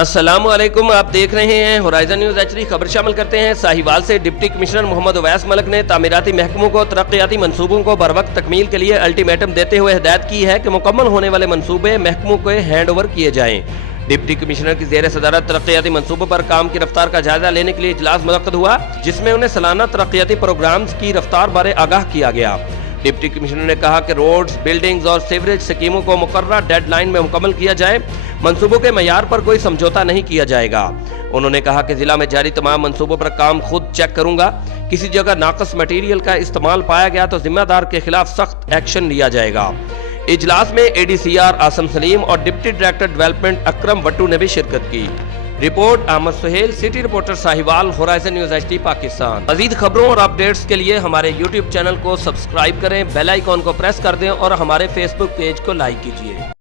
السلام علیکم، آپ دیکھ رہے ہیں ہورائزن نیوز HD۔ خبر شامل کرتے ہیں۔ ساہیوال سے ڈپٹی کمشنر محمد اویس ملک نے تعمیراتی محکموں کو ترقیاتی منصوبوں کو بروقت تکمیل کے لیے الٹیمیٹم دیتے ہوئے ہدایت کی ہے کہ مکمل ہونے والے منصوبے محکموں کو ہینڈ اوور کیے جائیں۔ ڈپٹی کمشنر کی زیر صدارت ترقیاتی منصوبوں پر کام کی رفتار کا جائزہ لینے کے لیے اجلاس منعقد ہوا، جس میں انہیں سالانہ ترقیاتی پروگرامز کی رفتار بارے آگاہ کیا گیا۔ ڈپٹی کمشنر نے کہا کہ روڈز، بلڈنگز اور سیوریج سکیموں کو مقررہ ڈیڈ لائن میں مکمل کیا جائے، منصوبوں کے معیار پر کوئی سمجھوتا نہیں کیا جائے گا۔ انہوں نے کہا کہ ضلع میں جاری تمام منصوبوں پر کام خود چیک کروں گا، کسی جگہ ناقص مٹیریل کا استعمال پایا گیا تو ذمہ دار کے خلاف سخت ایکشن لیا جائے گا۔ اجلاس میں ADCR آسم سلیم اور deputy director development Akram Wattoo نے بھی شرکت کی۔ Report Ahmad Sohail, city reporter Sahiwal, horizon news HD Pakistan. مزید خبروں اور اپڈیٹس کے لیے ہمارے YouTube چینل کو سبسکرائب کریں، بیل آئیکن کو پریس کر دیں اور ہمارے Facebook پیج کو لائک کیجیے۔